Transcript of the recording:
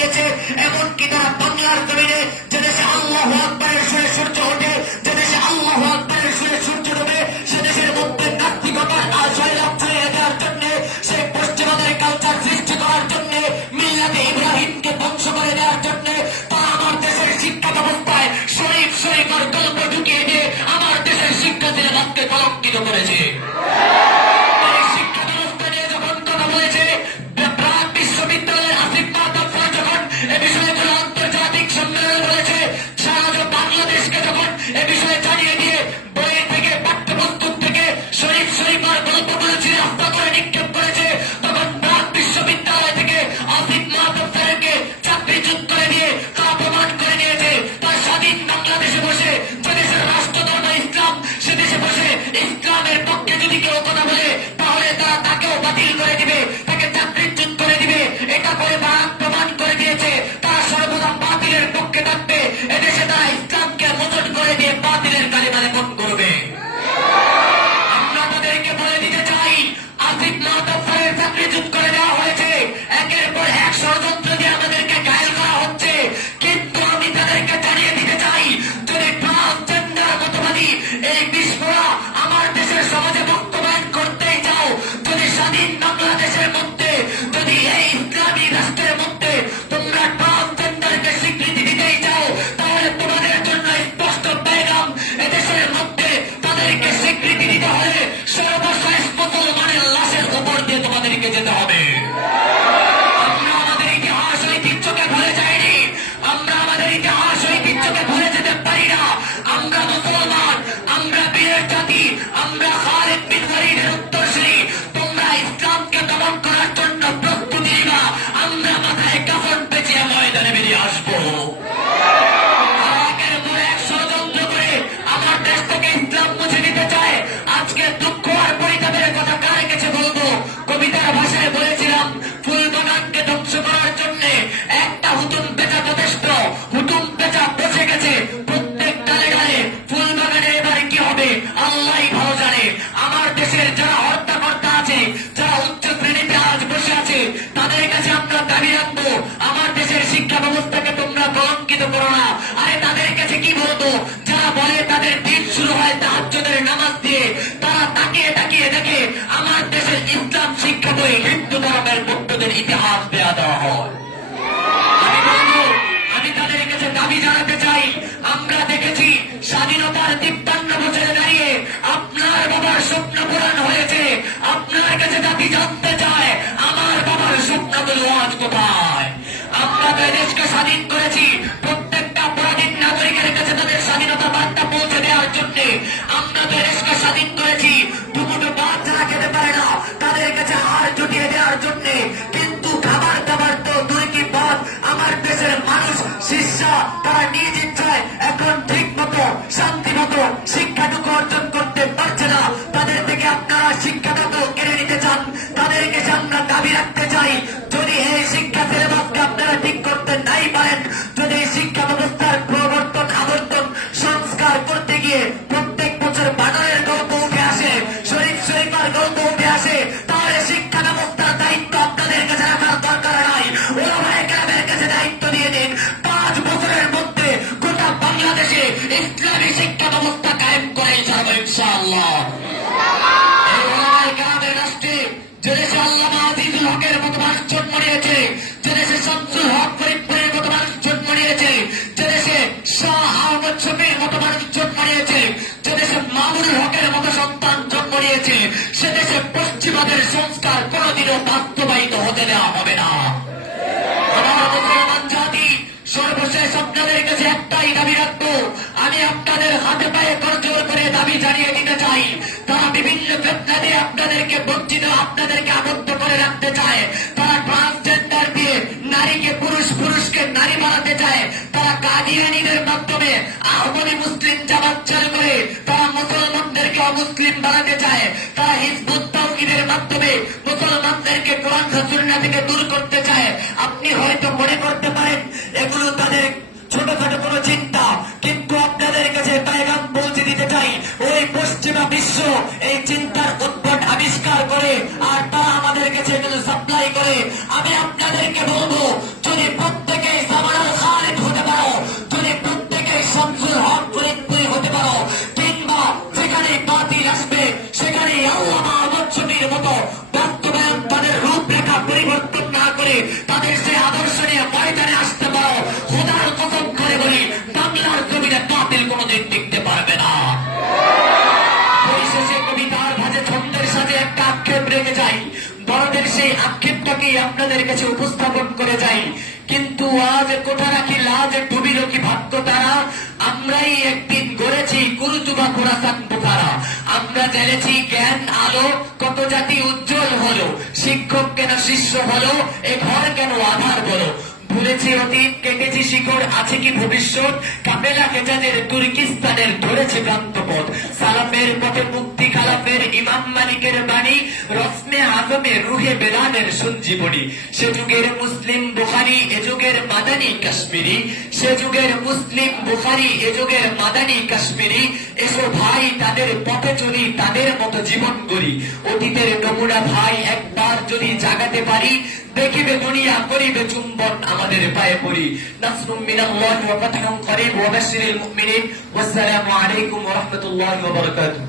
দিয়েছে এমনকি তারা বাংলার জমিনে যে দেশে আল্লাহ আকবার ইসলামের উত্তরসূরি তোমরা ইসলামকে দমন করার জন্য প্রস্তুতি নিবা। আমরা মাথায় কাফন পেঁচিয়ে ময়দানে আসব। পাশ দিয়ে তারা তাকে তাকিয়ে দেখে আমার দেশের ইসলাম শিক্ষা দিয়ে হিন্দু ধর্মের ভক্তদের ইতিহাস দেয়া দেওয়া হয়। দাবি জানাতে চাই, আমরা দেখেছি স্বাধীনতার তিপ্পান্ন বছরে দাঁড়িয়ে আপনার বাবার স্বপ্ন পূরণ হয়েছে। আপনার কাছে দাবি জানতে চায়, আমার বাবার স্বপ্নগুলো আজ কোথায়? ইসলামী শিক্ষা ব্যবস্থা কায়েম করে যাব ইনশাআল্লাহ। যে দেশে আল্লামা আজিজুল হকের মতো মানুষ জন্ম নিয়েছে যে দেশে শামসুল হক ফরিদপুরের মতো মানুষ জন্ম নিয়েছে যে দেশে শাহ আহমদ শফির মতো মানুষ জন্ম নিয়েছে যে দেশে মামুনুল হকের মতো সন্তান জন্ম নিয়েছে সে দেশে পশ্চিমাদের সংস্কার কোনোদিনও বাস্তবায়িত হতে দেওয়া হবে না। আমার মুসলমান জাতি সর্বশেষ আপনাদের কাছে একটাই দাবি রাখব আমি আপনাদের হাতে পায়ে করজোর করে দাবি জানিয়ে দিতে চাই। তারা বিভিন্ন ফেতনা দিয়ে আপনাদেরকে বঞ্চিত, আপনাদেরকে আবদ্ধ করে রাখতে চায়। তারা ট্রান্সজেন্ডার দিয়ে নারীকে পুরুষ পুরুষকে নারী বানাতে চায়। তারা কাদিয়ানিদের মাধ্যমে আহমদি মুসলিম জামাত চালু করে তারা মুসলমানদেরকে অমুসলিম বানাতে চায়। তারা হিজবুত মাধ্যমে মুসলমানদেরকে কোরআন সুন্নাহ থেকে দূর করতে চায়। আপনি হয়তো মনে করতে পারেন, এগুলো তাদের ছোটখাটো কোনো Ain't আপনাদের কাছে উপস্থাপন করে যাই। কিন্তু আজ কোথা নাকি লাজ ডুবিল কি ভাগ্য তারা, আমরাই একদিন গড়েছি কুরুতুবা কোরাসান বুখারা। আমরা জেনেছি জ্ঞান আলো কত জাতি উজ্জ্বল হলো, শিক্ষক কেন শিষ্য হলো, এ ঘর কেন আধার বলো। ভুলেছি অতীত, কেটেছি শিকড়, আছে কি ভবিষ্যৎ? কাপেলা খেচাদের তুর্কিস্তানের ধরেছে প্রান্ত পথ সালামের পথে মুক্তি খালাফের ইমাম মালিকের বাণী রসনে আজমে রুহে বেলানের সঞ্জীবনী সে যুগের মুসলিম বুখারি এ যুগের মাদানি কাশ্মীরি, সে যুগের মুসলিম বুখারি এ যুগের মাদানি কাশ্মীরি, এসো ভাই তাদের পথে চলি, তাদের মতো জীবন গড়ি। অতীতের নমুনা ভাই একবার যদি জাগাতে পারি, দেখিবে দুনিয়া, করিবে চুম্বন আমাদের পায়ে পড়ি। নাসরুম মিনাল্লাহি ওয়া ফাতহুম করিব, ওয়া বাশশিরিল মুমিনিন। ওয়াসসালামু আলাইকুম ওয়া রাহমাতুল্লাহি ওয়া বারাকাতুহু।